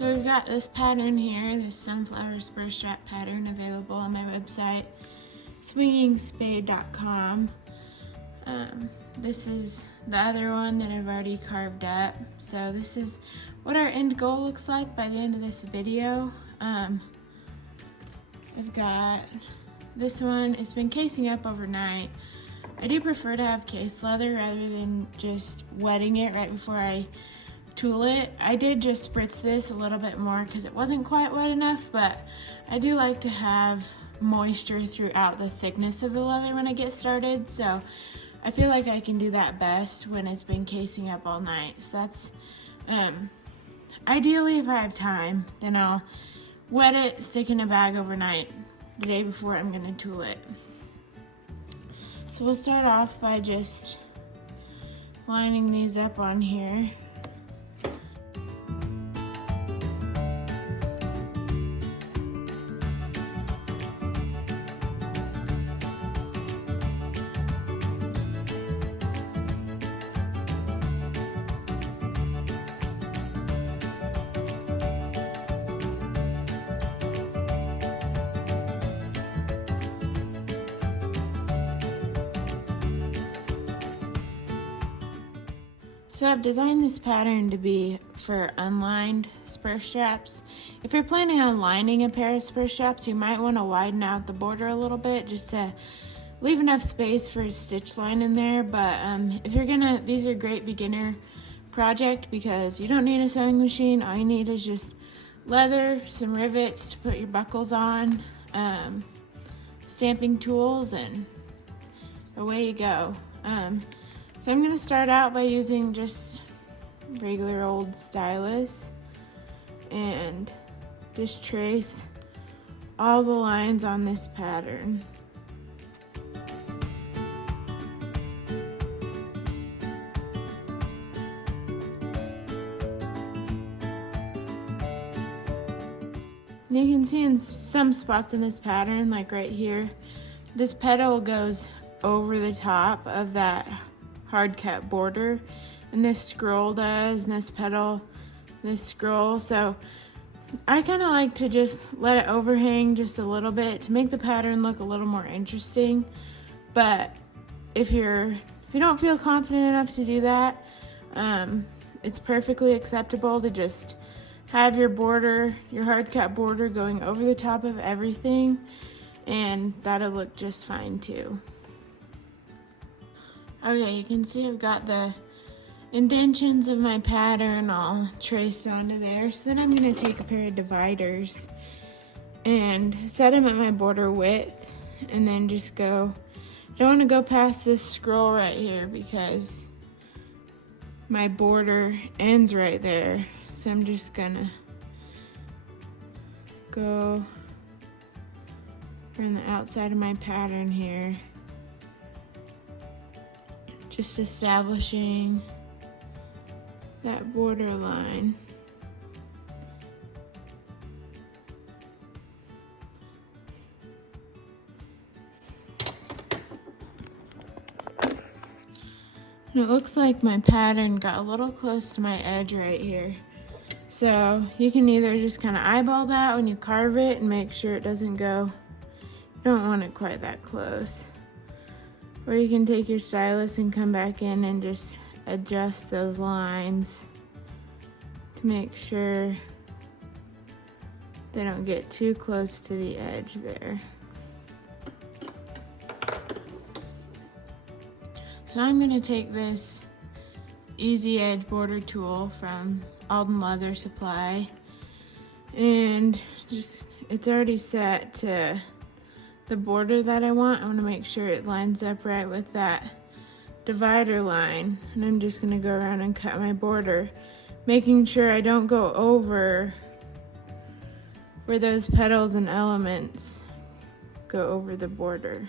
So we've got this pattern here, this Sunflower Spur Strap pattern, available on my website, swingingspade.com. This is the other one that I've already carved up. So this is what our end goal looks like by the end of this video. I've got this one. It's been casing up overnight. I do prefer to have case leather rather than just wetting it right before I tool it. I did just spritz this a little bit more because it wasn't quite wet enough, but I do like to have moisture throughout the thickness of the leather when I get started, so I feel like I can do that best when it's been casing up all night. So that's ideally, if I have time, then I'll wet it, stick in a bag overnight the day before I'm going to tool it. So we'll start off by just lining these up on here. So I've designed this pattern to be for unlined spur straps. If you're planning on lining a pair of spur straps, you might want to widen out the border a little bit just to leave enough space for a stitch line in there. But if you're gonna, these are a great beginner project because you don't need a sewing machine. All you need is just leather, some rivets to put your buckles on, stamping tools, and away you go. So I'm going to start out by using just regular old stylus and just trace all the lines on this pattern. And you can see in some spots in this pattern, like right here, this petal goes over the top of that hard cut border, and this scroll does, and this petal, this scroll. So I kind of like to just let it overhang just a little bit to make the pattern look a little more interesting. But if you don't feel confident enough to do that, it's perfectly acceptable to just have your border, your hard cut border, going over the top of everything, and that'll look just fine too. Okay, you can see I've got the indentions of my pattern all traced onto there. So then I'm going to take a pair of dividers and set them at my border width, and then just go, I don't want to go past this scroll right here because my border ends right there. So I'm just going to go from the outside of my pattern here, just establishing that border line. And it looks like my pattern got a little close to my edge right here. So you can either just kind of eyeball that when you carve it and make sure it doesn't go, you don't want it quite that close. Or you can take your stylus and come back in and just adjust those lines to make sure they don't get too close to the edge there. So now I'm going to take this Easy Edge border tool from Alden Leather Supply, and just, it's already set to the border that I want. I want to make sure it lines up right with that divider line, and I'm just going to go around and cut my border, making sure I don't go over where those petals and elements go over the border.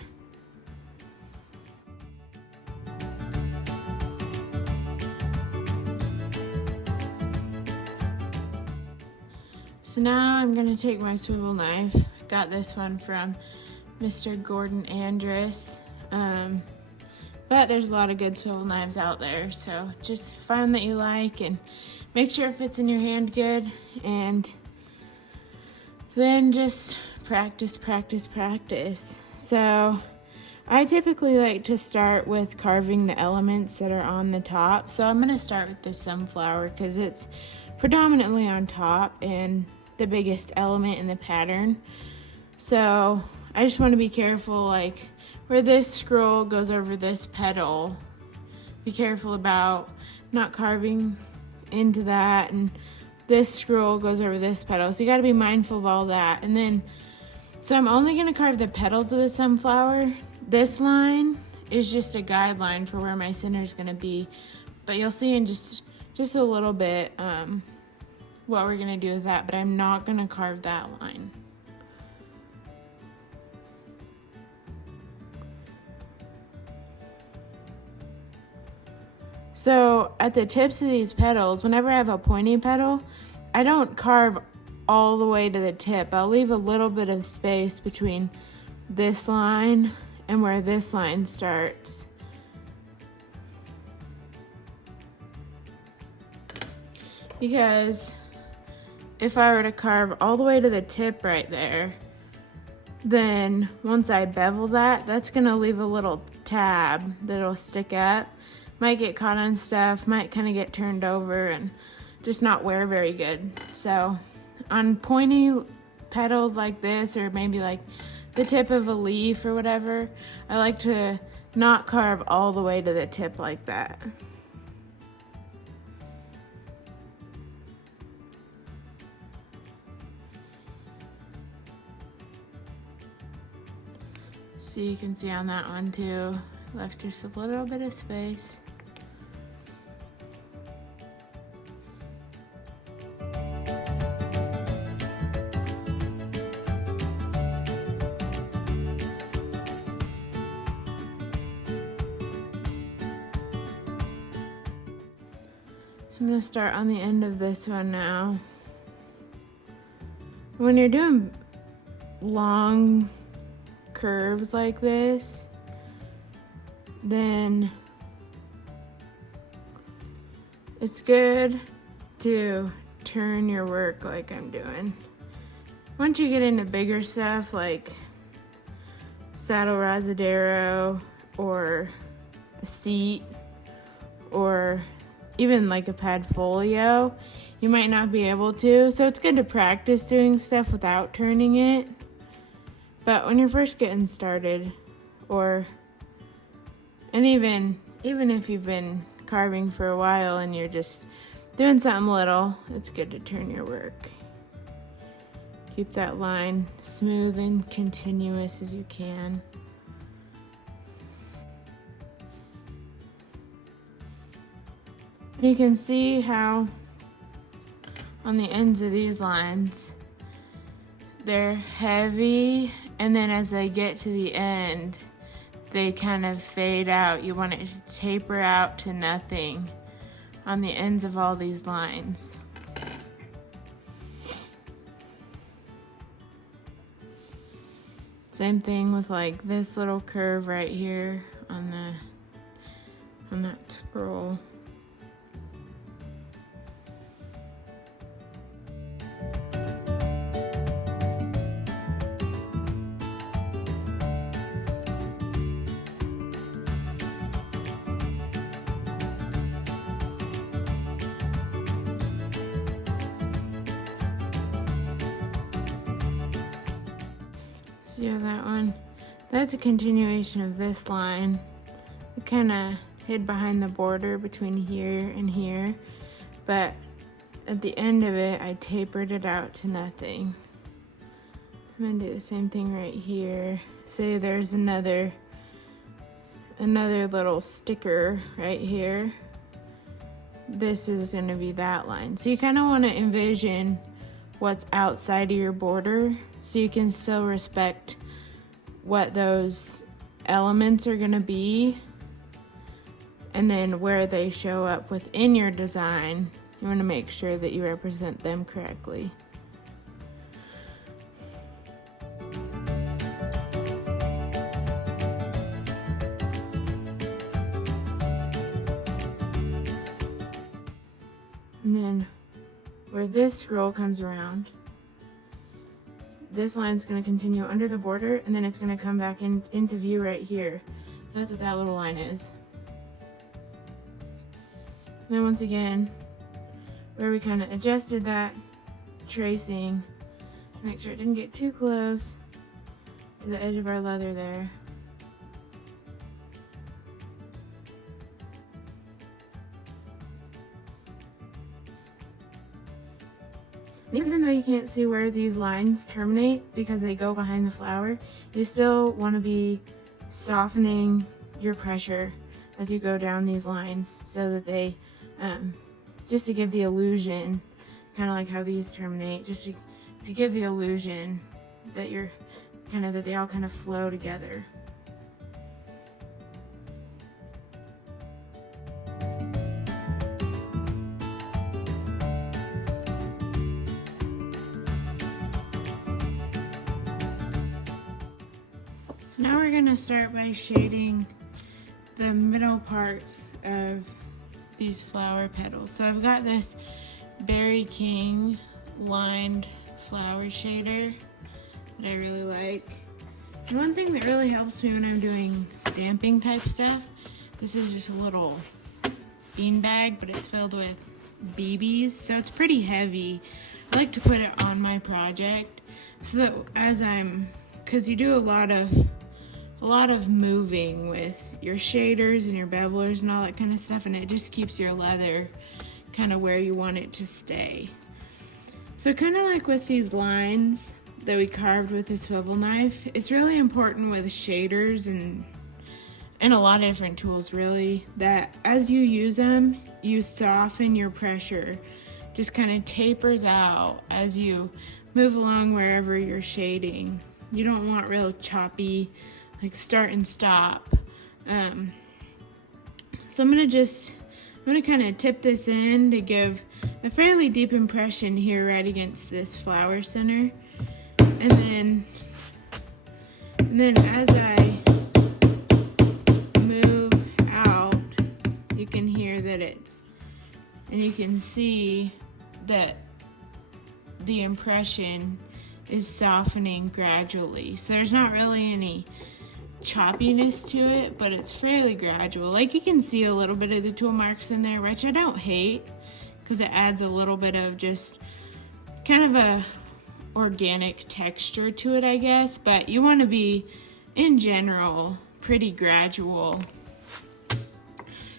So now I'm going to take my swivel knife. Got this one from Mr. Gordon Andrus. but there's a lot of good swivel knives out there. So just find one that you like and make sure it fits in your hand good, and then just practice, practice, practice. So I typically like to start with carving the elements that are on the top. So I'm gonna start with this sunflower because it's predominantly on top and the biggest element in the pattern. So I just want to be careful, like where this scroll goes over this petal, be careful about not carving into that, and this scroll goes over this petal. So you got to be mindful of all that. And then, so I'm only going to carve the petals of the sunflower. This line is just a guideline for where my center is going to be, but you'll see in just a little bit what we're going to do with that, but I'm not going to carve that line. So at the tips of these petals, whenever I have a pointy petal, I don't carve all the way to the tip. I'll leave a little bit of space between this line and where this line starts. Because if I were to carve all the way to the tip right there, then once I bevel that, that's gonna leave a little tab that'll stick up. Might get caught on stuff, might kind of get turned over and just not wear very good. So on pointy petals like this, or maybe like the tip of a leaf or whatever, I like to not carve all the way to the tip like that. So you can see on that one too, left just a little bit of space. I'm gonna start on the end of this one now. When you're doing long curves like this, then it's good to turn your work like I'm doing. Once you get into bigger stuff like saddle rosadero or a seat or even like a padfolio, you might not be able to. So it's good to practice doing stuff without turning it. But when you're first getting started, and even if you've been carving for a while and you're just doing something little, it's good to turn your work. Keep that line smooth and continuous as you can. You can see how on the ends of these lines, they're heavy, and then as they get to the end, they kind of fade out. You want it to taper out to nothing on the ends of all these lines. Same thing with like this little curve right here on that scroll. See how that one? That's a continuation of this line. It kind of hid behind the border between here and here, but at the end of it, I tapered it out to nothing. I'm gonna do the same thing right here. Say there's another little sticker right here. This is gonna be that line. So you kind of want to envision what's outside of your border so you can still respect what those elements are going to be, and then where they show up within your design, you want to make sure that you represent them correctly. And then where this scroll comes around, this line's going to continue under the border, and then it's going to come back into view right here. So that's what that little line is. And then once again, where we kind of adjusted that tracing, make sure it didn't get too close to the edge of our leather there. Even though you can't see where these lines terminate because they go behind the flower, you still want to be softening your pressure as you go down these lines so that they, just to give the illusion, kind of like how these terminate, just to give the illusion that you're that they all kind of flow together. So now we're going to start by shading the middle parts of these flower petals. So I've got this Berry King lined flower shader that I really like. And one thing that really helps me when I'm doing stamping type stuff, this is just a little bean bag, but it's filled with BBs, so it's pretty heavy. I like to put it on my project so that because you do a lot of moving with your shaders and your bevelers and all that kind of stuff, and it just keeps your leather kind of where you want it to stay. So kind of like with these lines that we carved with a swivel knife, it's really important with shaders and a lot of different tools really, that as you use them, you soften your pressure, just kind of tapers out as you move along wherever you're shading. You don't want real choppy, like start and stop. So I'm gonna kind of tip this in to give a fairly deep impression here right against this flower center. And then as I move out, you can hear that and you can see that the impression is softening gradually. So there's not really any choppiness to it, but it's fairly gradual. Like you can see a little bit of the tool marks in there, which I don't hate because it adds a little bit of just kind of a organic texture to it, I guess, but you want to be in general pretty gradual.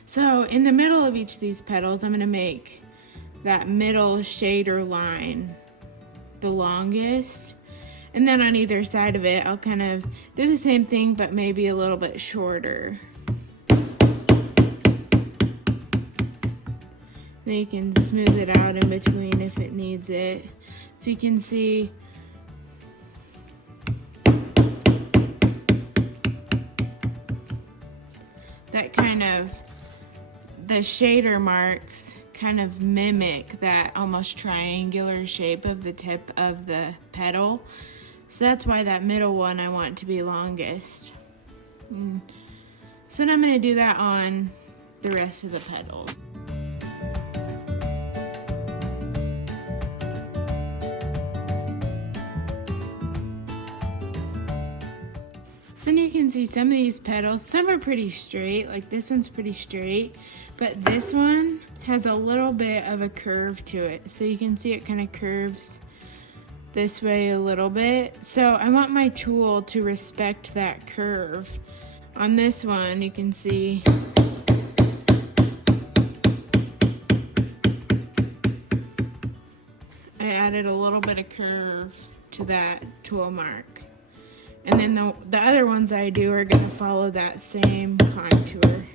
So in the middle of each of these petals, I'm going to make that middle shader line the longest, and then on either side of it I'll kind of do the same thing but maybe a little bit shorter. Then you can smooth it out in between if it needs it. So you can see that the shader marks kind of mimic that almost triangular shape of the tip of the petal. So that's why that middle one I want to be longest. So then I'm going to do that on the rest of the petals. So you can see some of these petals, some are pretty straight, like this one's pretty straight, but this one has a little bit of a curve to it. So you can see it kind of curves this way a little bit. So I want my tool to respect that curve. On this one, you can see I added a little bit of curve to that tool mark. And then the other ones I do are going to follow that same contour.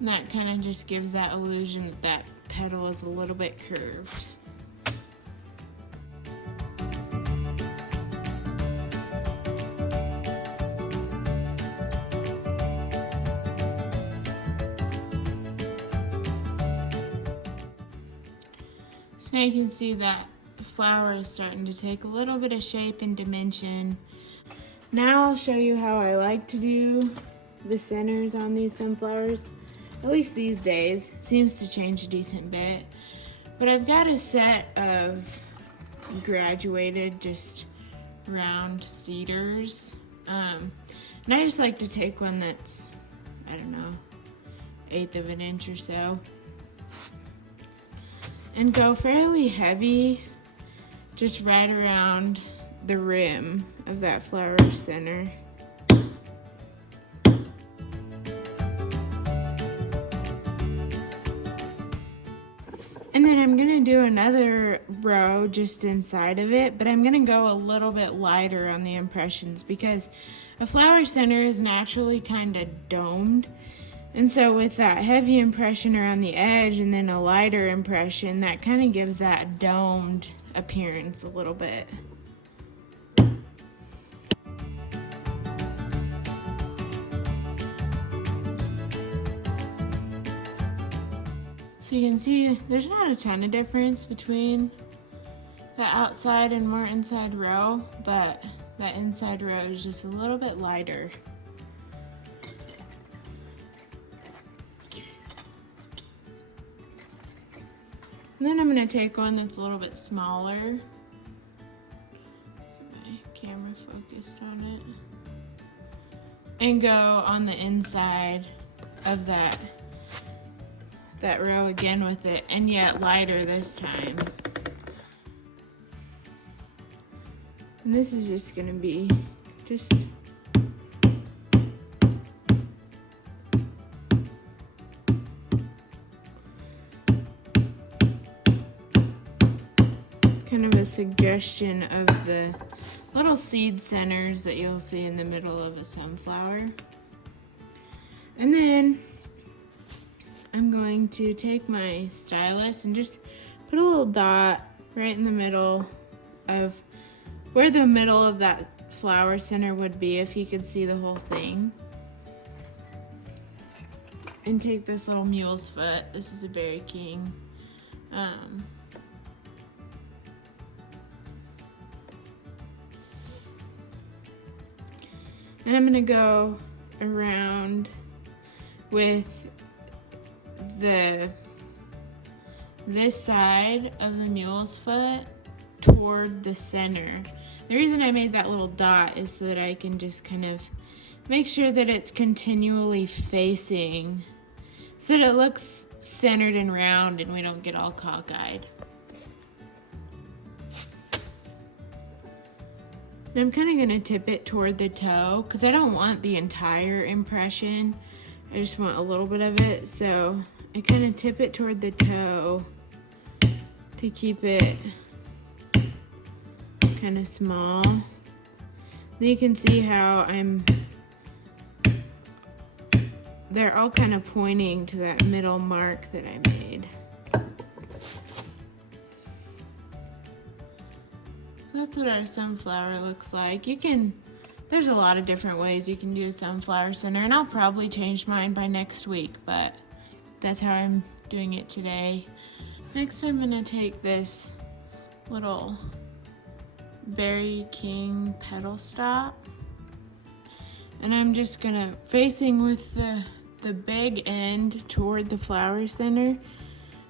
And that kind of just gives that illusion that that petal is a little bit curved. So now you can see that flower is starting to take a little bit of shape and dimension. Now I'll show you how I like to do the centers on these sunflowers. At least these days. Seems to change a decent bit. But I've got a set of graduated, just round cedars. And I just like to take one that's, I don't know, 1/8 of an inch or so. And go fairly heavy, just right around the rim of that flower center. And then I'm gonna do another row just inside of it, but I'm gonna go a little bit lighter on the impressions because a flower center is naturally kind of domed. And so with that heavy impression around the edge and then a lighter impression, that kind of gives that domed appearance a little bit. So you can see there's not a ton of difference between the outside and more inside row, but that inside row is just a little bit lighter. And then I'm going to take one that's a little bit smaller. Get my camera focused on it. And go on the inside of that row again with it, and yet lighter this time. And this is just going to be just kind of a suggestion of the little seed centers that you'll see in the middle of a sunflower. And then I'm going to take my stylus and just put a little dot right in the middle of where the middle of that flower center would be if you could see the whole thing. And take this little mule's foot. This is a Berry King. And I'm gonna go around with this side of the mule's foot toward the center. The reason I made that little dot is so that I can just kind of make sure that it's continually facing so that it looks centered and round and we don't get all cockeyed. And I'm kind of going to tip it toward the toe because I don't want the entire impression. I just want a little bit of it. So I kind of tip it toward the toe to keep it kind of small. Then you can see how they're all kind of pointing to that middle mark that I made. That's what our sunflower looks like. There's a lot of different ways you can do a sunflower center, and I'll probably change mine by next week, but that's how I'm doing it today. Next, I'm gonna take this little Berry King petal stop, and I'm just gonna, facing with the big end toward the flower center,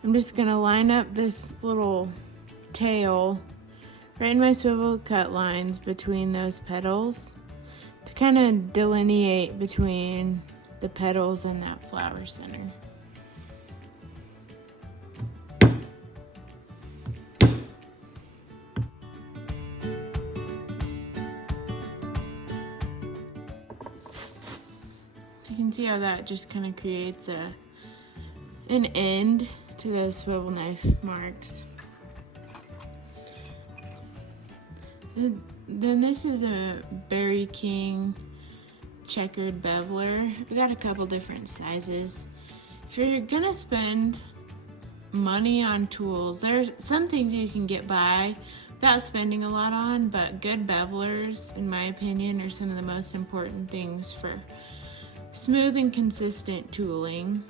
I'm just gonna line up this little tail right in my swivel cut lines between those petals to kind of delineate between the petals and that flower center. So you can see how that just kind of creates an end to those swivel knife marks. Then this is a Berry King checkered beveler. We got a couple different sizes. If you're gonna spend money on tools, there's some things you can get by without spending a lot on, but good bevelers, in my opinion, are some of the most important things for smooth and consistent tooling.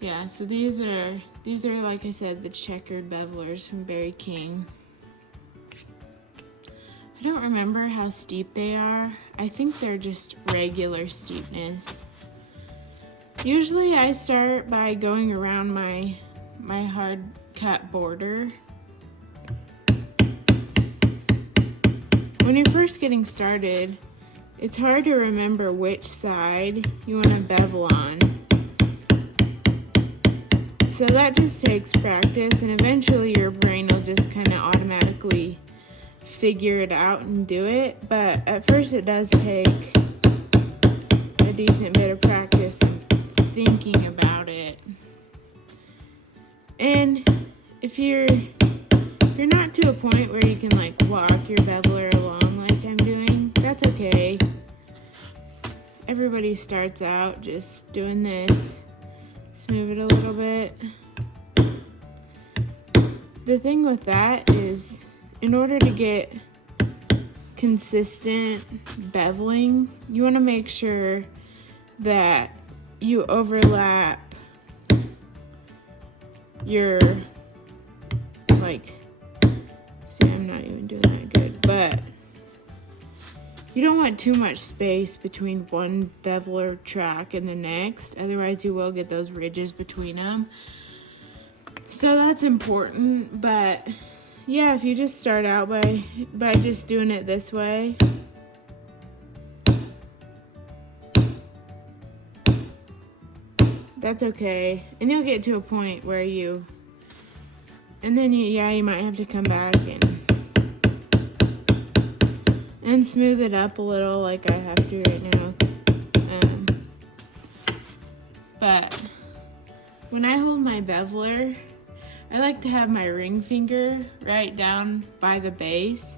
Yeah, so these are These are, like I said, the checkered bevelers from Berry King. I don't remember how steep they are. I think they're just regular steepness. Usually I start by going around my hard cut border. When you're first getting started, it's hard to remember which side you want to bevel on. So that just takes practice, and eventually your brain will just kind of automatically figure it out and do it. But at first it does take a decent bit of practice and thinking about it. And if you're not to a point where you can like walk your beveler along like I'm doing, that's okay. Everybody starts out just doing this. Smooth it a little bit. The thing with that is, in order to get consistent beveling, you want to make sure that you overlap your, like, see, I'm not even doing that good, but you don't want too much space between one beveler track and the next, otherwise you will get those ridges between them. So that's important. But yeah, if you just start out by just doing it this way, that's okay. And you'll get to a point where you might have to come back and smooth it up a little like I have to right now. But when I hold my beveler, I like to have my ring finger right down by the base,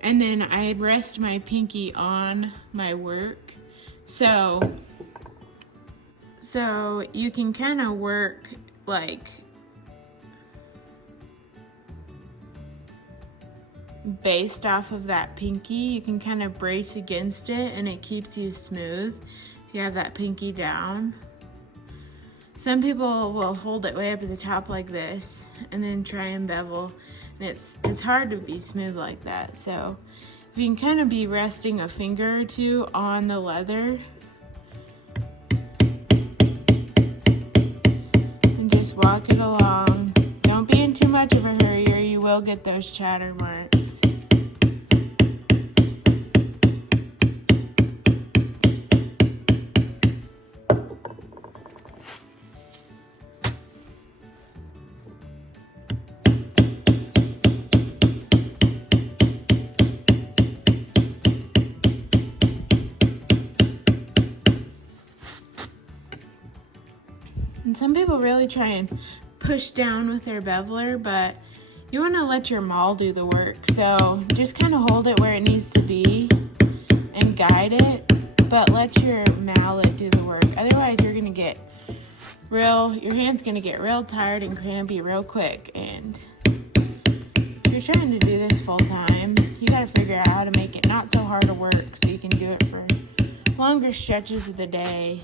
and then I rest my pinky on my work. So you can kind of work like based off of that pinky. You can kind of brace against it and it keeps you smooth if you have that pinky down. Some people will hold it way up at the top like this and then try and bevel, and it's hard to be smooth like that. So if you can kind of be resting a finger or two on the leather and just walk it along. Don't be in too much of a hurry or you will get those chatter marks. And some people really try and push down with their beveler, but you want to let your maul do the work. So just kind of hold it where it needs to be and guide it, but let your mallet do the work. Otherwise you're going to get your hand's going to get real tired and crampy real quick. And if you're trying to do this full time, you got to figure out how to make it not so hard to work so you can do it for longer stretches of the day.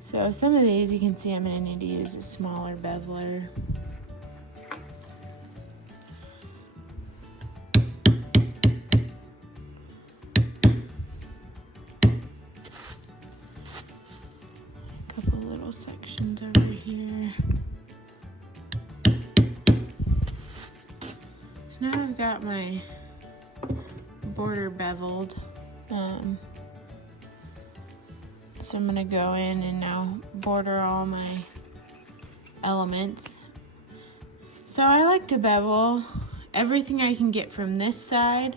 So some of these you can see I'm going to need to use a smaller beveler. A couple little sections over here. So now I've got my border beveled. So I'm going to go in and now border all my elements. So I like to bevel everything I can get from this side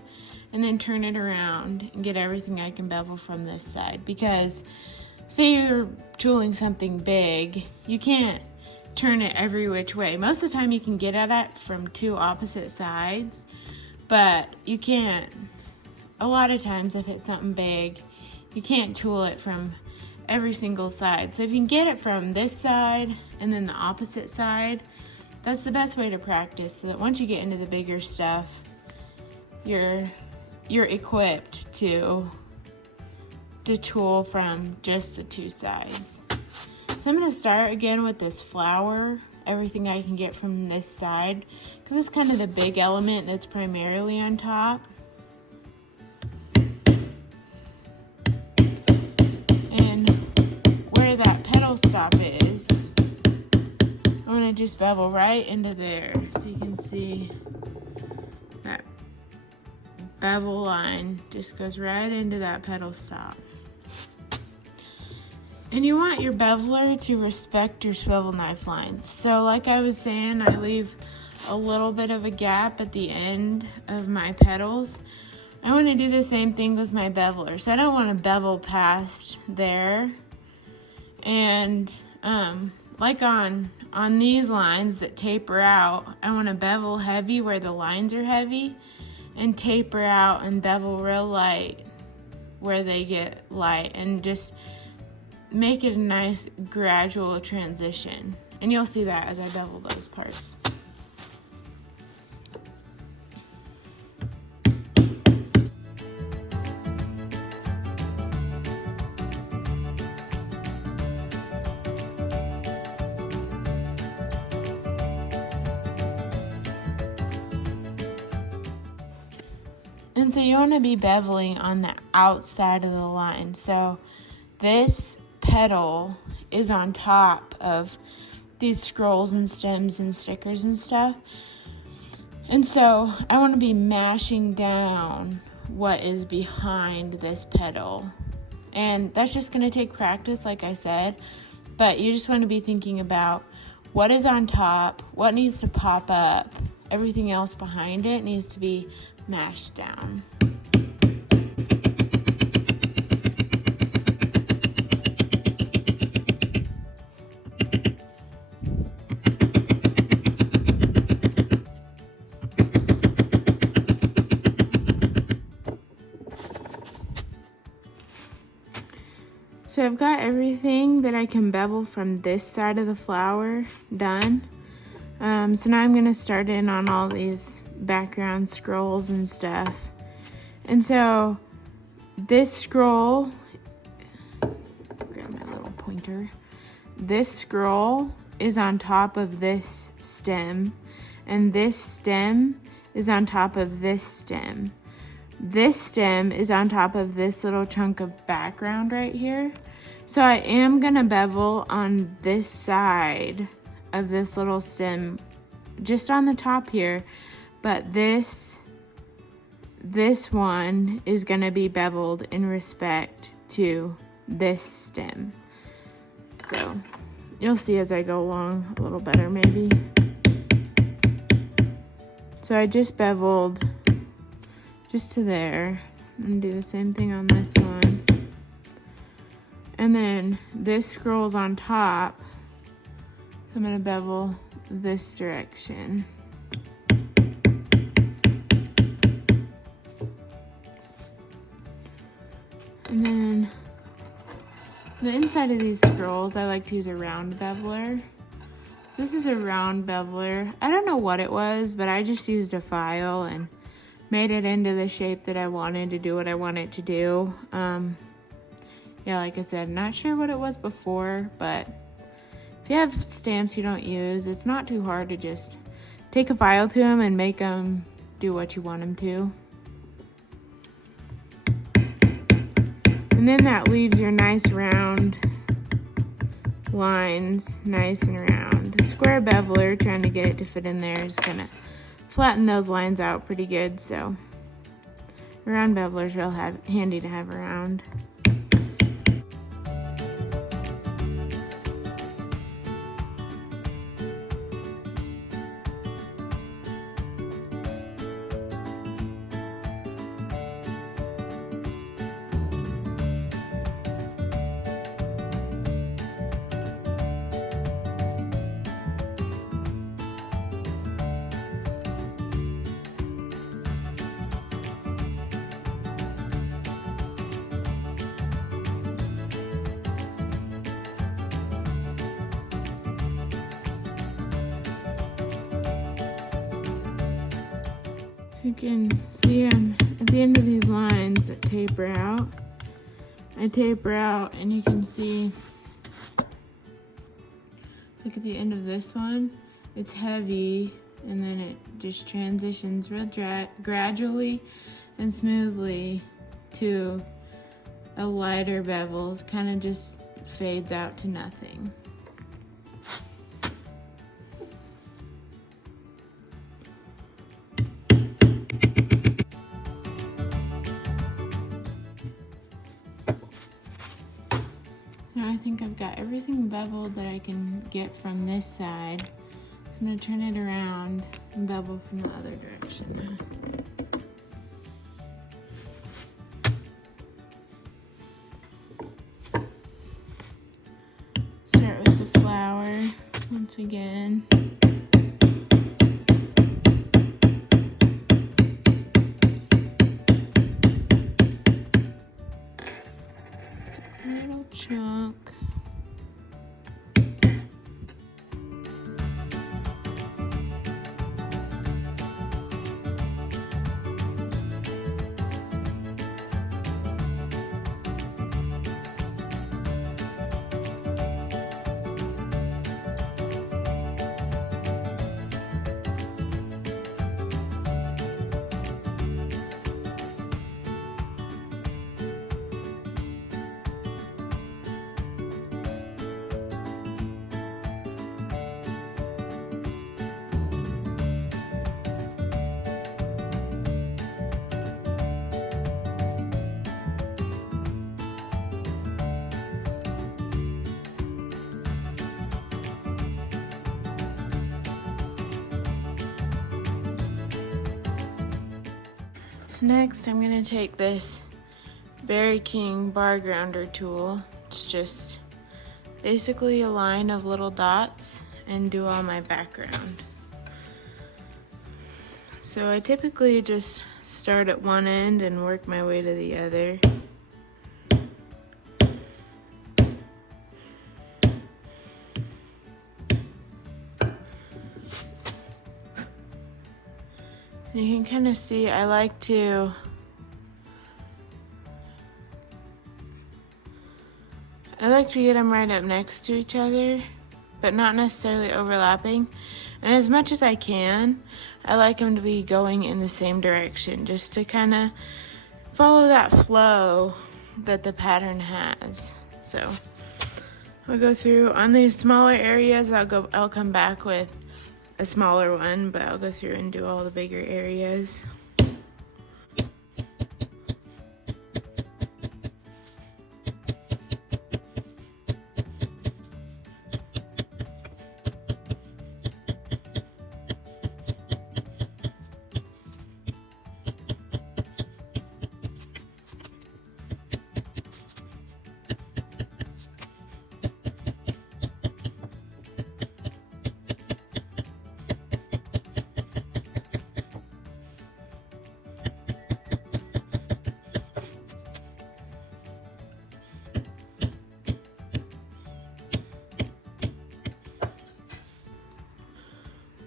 and then turn it around and get everything I can bevel from this side. Because say you're tooling something big, you can't turn it every which way. Most of the time you can get at it from two opposite sides, but you can't, a lot of times if it's something big, you can't tool it from every single side. So if you can get it from this side and then the opposite side, that's the best way to practice, so that once you get into the bigger stuff, you're equipped to tool from just the two sides. So I'm going to start again with this flower, everything I can get from this side, because it's kind of the big element that's primarily on top. And where that petal stop is, I'm going to just bevel right into there, so you can see that bevel line just goes right into that petal stop. And you want your beveler to respect your swivel knife lines. So like I was saying, I leave a little bit of a gap at the end of my petals. I want to do the same thing with my beveler. So I don't want to bevel past there. And like on these lines that taper out, I want to bevel heavy where the lines are heavy and taper out and bevel real light where they get light, and just make it a nice gradual transition. And you'll see that as I bevel those parts. And so you want to be beveling on the outside of the line. So this petal is on top of these scrolls and stems and stickers and stuff. And so I want to be mashing down what is behind this petal. And that's just going to take practice, like I said. But you just want to be thinking about what is on top, what needs to pop up. Everything else behind it needs to be mashed down. So I've got everything that I can bevel from this side of the flower done. So now I'm going to start in on all these background scrolls and stuff. And so this scroll, grab my little pointer, this scroll is on top of this stem, and this stem is on top of this stem. This stem is on top of this little chunk of background right here. So I am gonna bevel on this side of this little stem, just on the top here, but this one is gonna be beveled in respect to this stem. So you'll see as I go along a little better maybe. So I just beveled just to there, and do the same thing on this one. And then this scroll's on top, so I'm gonna bevel this direction. And then the inside of these scrolls, I like to use a round beveler. This is a round beveler. I don't know what it was, but I just used a file and made it into the shape that I wanted to do what I want it to do. Yeah, like I said, not sure what it was before, but if you have stamps you don't use, it's not too hard to just take a file to them and make them do what you want them to. And then that leaves your nice round lines, nice and round. A square beveler, trying to get it to fit in there, is gonna flatten those lines out pretty good, so round bevelers are real handy to have around. You can see I'm at the end of these lines that taper out. I taper out and you can see look at the end of this one, it's heavy, and then it just transitions real gradually and smoothly to a lighter bevel. Kind of just fades out to nothing. Now I think I've got everything beveled that I can get from this side. So I'm gonna turn it around and bevel from the other direction now. Start with the flower once again. A little chunk. So next I'm going to take this Berry King bar grounder tool. It's just basically a line of little dots and do all my background. So I typically just start at one end and work my way to the other. You can kind of see I like to get them right up next to each other, but not necessarily overlapping. And as much as I can, I like them to be going in the same direction, just to kind of follow that flow that the pattern has. So I'll go through on these smaller areas. I'll come back with a smaller one, but I'll go through and do all the bigger areas.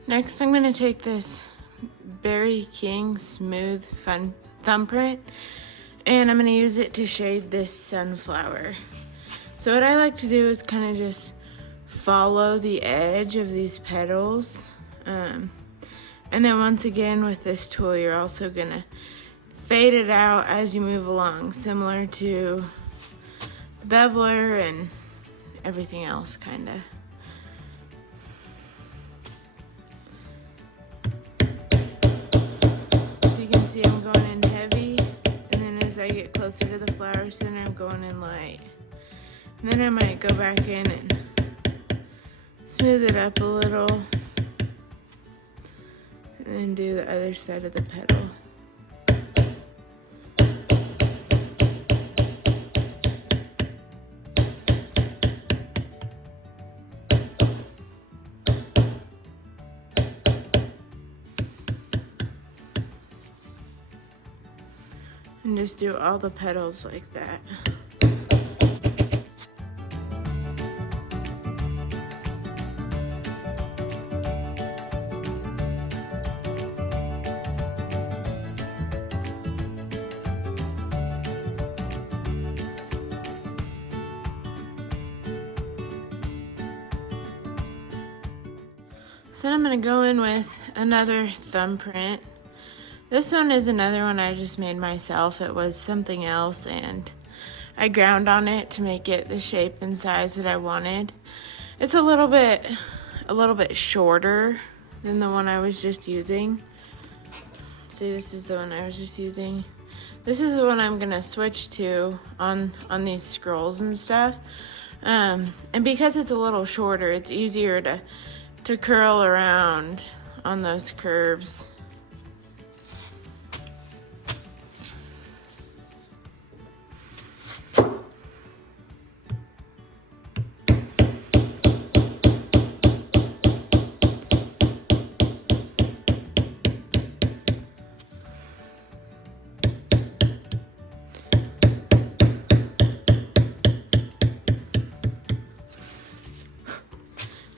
Next, I'm going to take this Berry King Smooth Fun Thumbprint, and I'm going to use it to shade this sunflower. So what I like to do is kind of just follow the edge of these petals. And then once again with this tool, you're also going to fade it out as you move along, similar to the beveler and everything else, kind of. See, I'm going in heavy, and then as I get closer to the flower center, I'm going in light. And then I might go back in and smooth it up a little, and then do the other side of the petal. And just do all the petals like that. So then I'm going to go in with another thumbprint. This one is another one I just made myself. It was something else and I ground on it to make it the shape and size that I wanted. It's a little bit shorter than the one I was just using. See, this is the one I was just using. This is the one I'm gonna switch to on these scrolls and stuff. And because it's a little shorter, it's easier to curl around on those curves.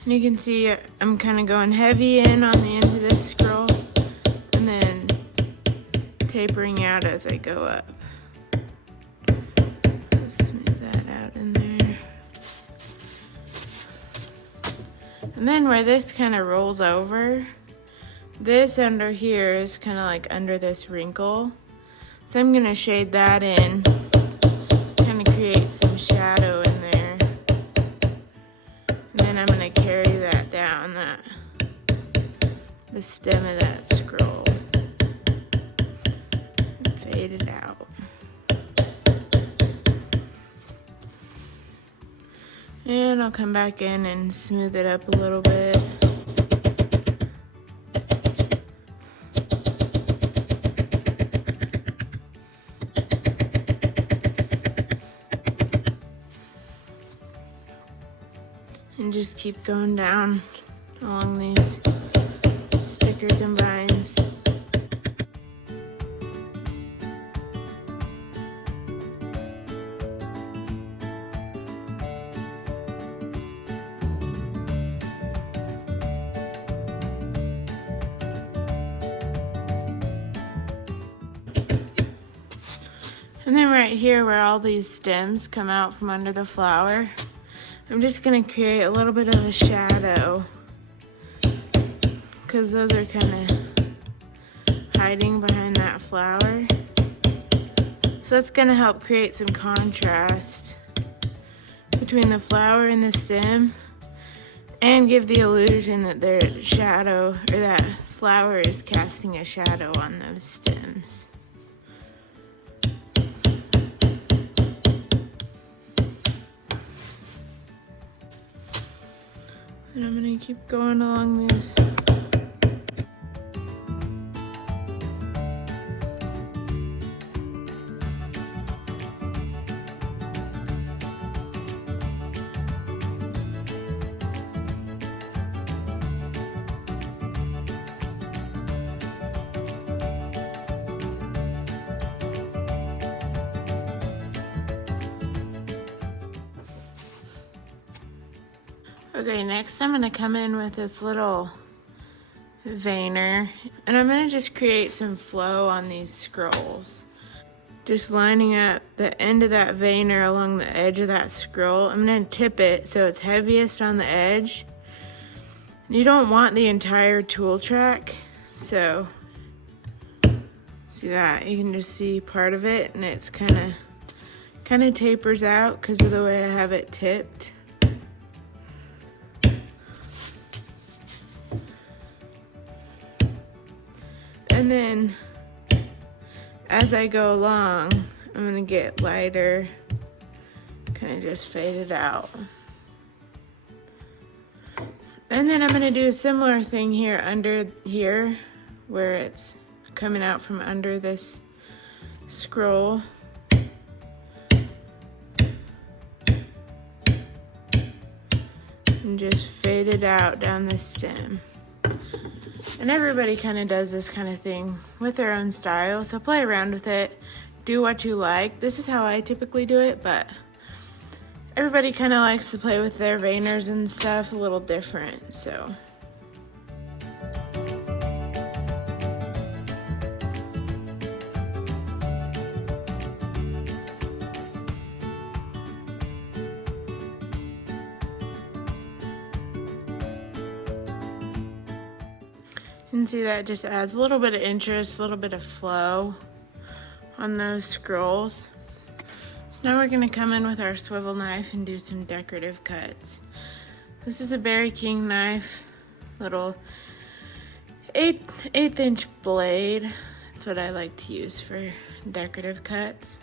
And you can see I'm kind of going heavy in on the end of this scroll and then tapering out as I go up. Just smooth that out in there. And then where this kind of rolls over, this under here is kind of like under this wrinkle. So I'm going to shade that in, kind of create some shadow in there. And then I'm going to carry that down the stem of that scroll and fade it out. And I'll come back in and smooth it up a little bit. And just keep going down along these stickers and vines. And then right here where all these stems come out from under the flower, I'm just going to create a little bit of a shadow because those are kind of hiding behind that flower. So that's going to help create some contrast between the flower and the stem and give the illusion that their shadow or that flower is casting a shadow on those stems. And I'm going to keep going along these. Okay, next I'm going to come in with this little veiner and I'm going to just create some flow on these scrolls. Just lining up the end of that veiner along the edge of that scroll. I'm going to tip it so it's heaviest on the edge. You don't want the entire tool track, so see that? You can just see part of it and it's kind of tapers out because of the way I have it tipped. And then as I go along, I'm going to get lighter, kind of just fade it out. And then I'm going to do a similar thing here under here where it's coming out from under this scroll. And just fade it out down the stem. And everybody kind of does this kind of thing with their own style, so play around with it, do what you like. This is how I typically do it, but everybody kind of likes to play with their veiners and stuff a little different, so. You can see that just adds a little bit of interest, a little bit of flow on those scrolls. So now we're gonna come in with our swivel knife and do some decorative cuts. This is a Berry King knife, little eighth inch blade. That's what I like to use for decorative cuts.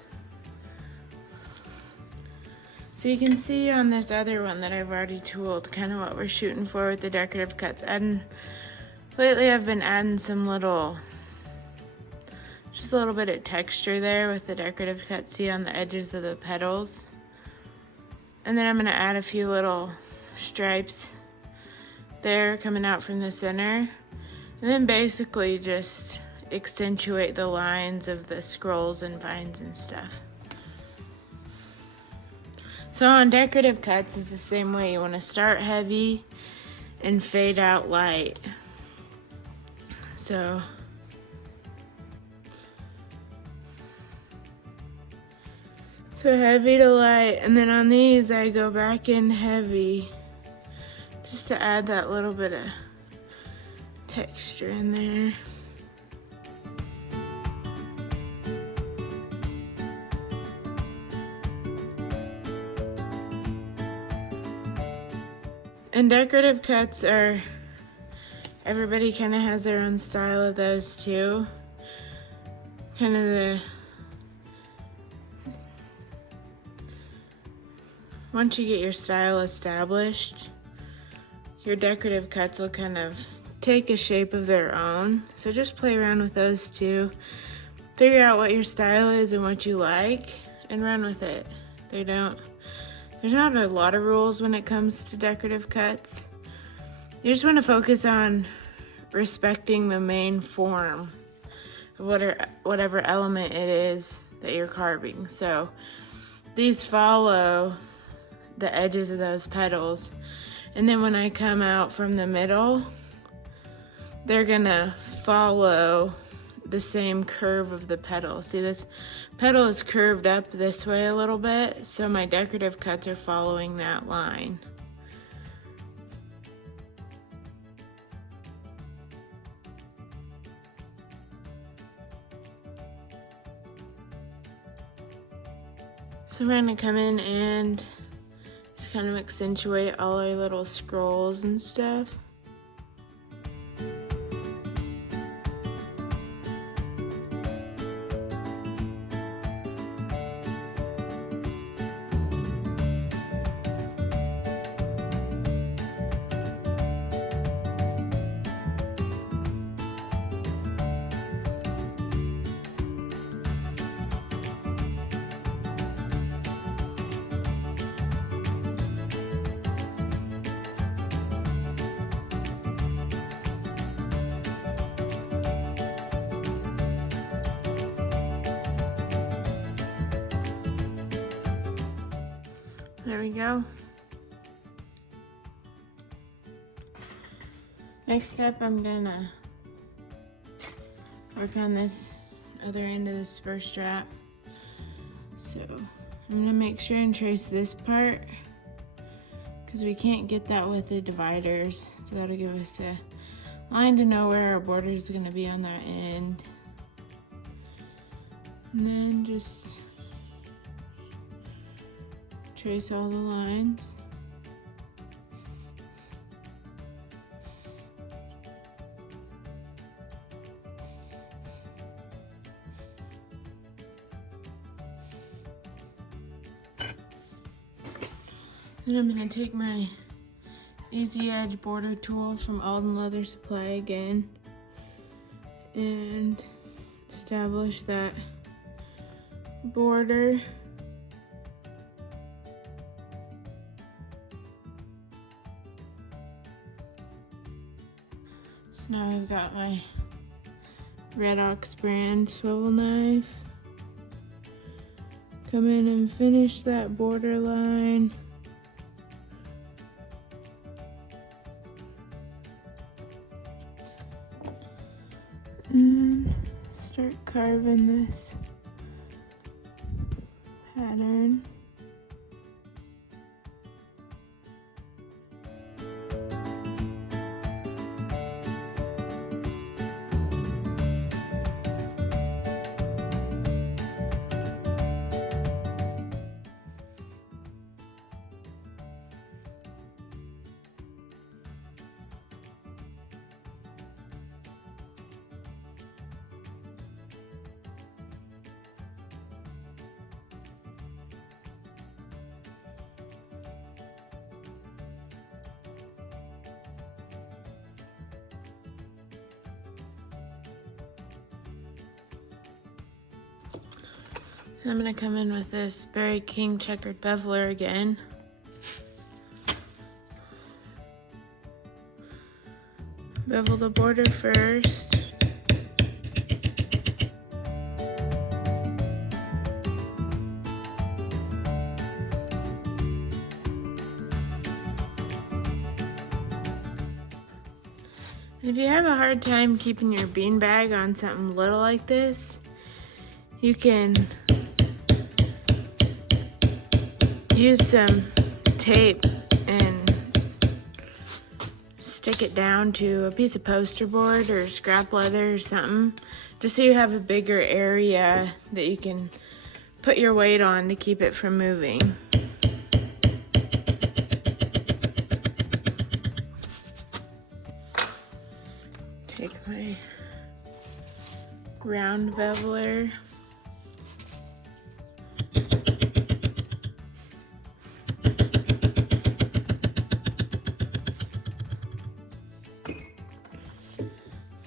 So you can see on this other one that I've already tooled kind of what we're shooting for with the decorative cuts. And lately I've been adding some just a little bit of texture there with the decorative cuts, see on the edges of the petals. And then I'm gonna add a few little stripes there coming out from the center. And then basically just accentuate the lines of the scrolls and vines and stuff. So on decorative cuts, it's the same way. You want to start heavy and fade out light. So heavy to light, and then on these I go back in heavy just to add that little bit of texture in there. And decorative cuts are, everybody kind of has their own style of those too. Kind of once you get your style established, your decorative cuts will kind of take a shape of their own. So just play around with those too. Figure out what your style is and what you like and run with it. There's not a lot of rules when it comes to decorative cuts. You just want to focus on respecting the main form of whatever element it is that you're carving. So these follow the edges of those petals. And then when I come out from the middle, they're gonna follow the same curve of the petal. See, this petal is curved up this way a little bit, so my decorative cuts are following that line. So we're gonna come in and just kind of accentuate all our little scrolls and stuff. There we go. Next step, I'm gonna work on this other end of the spur strap. So I'm gonna make sure and trace this part because we can't get that with the dividers. So that'll give us a line to know where our border is gonna be on that end. And then just trace all the lines. Then I'm going to take my Easy Edge border tool from Alden Leather Supply again and establish that border. Now I've got my Red Ox brand swivel knife. Come in and finish that border line. And start carving this pattern. So I'm gonna come in with this Berry King checkered beveler again. Bevel the border first. If you have a hard time keeping your beanbag on something little like this, you can use some tape and stick it down to a piece of poster board or scrap leather or something, just so you have a bigger area that you can put your weight on to keep it from moving. Take my round beveler.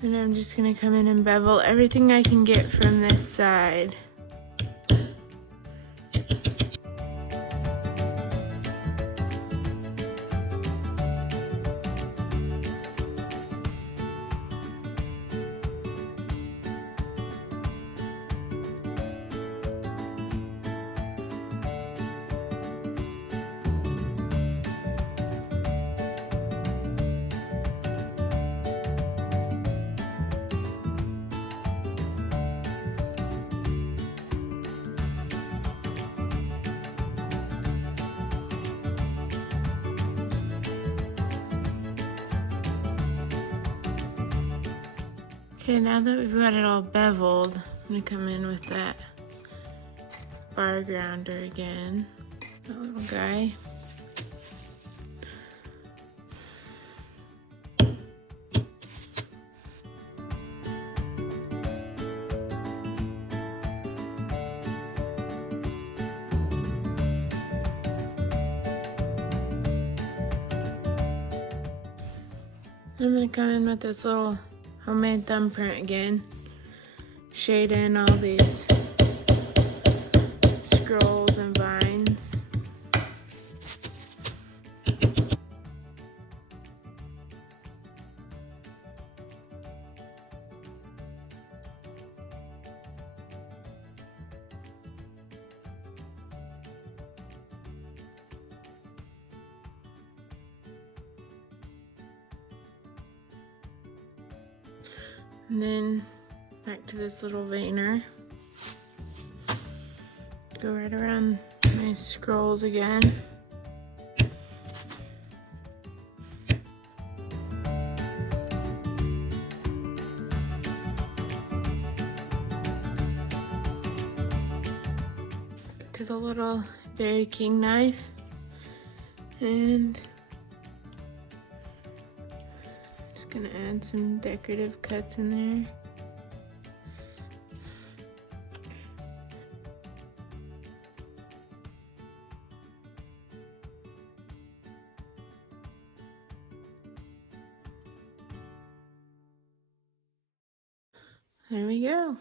And I'm just gonna come in and bevel everything I can get from this side. Okay, now that we've got it all beveled, I'm gonna come in with that bar grounder again, that little guy. I'm gonna come in with this little homemade thumbprint again, shade in all these scrolls and vines. And then back to this little veiner. Go right around my scrolls again. To the little Berry King knife, and just gonna add some decorative cuts in there. There we go.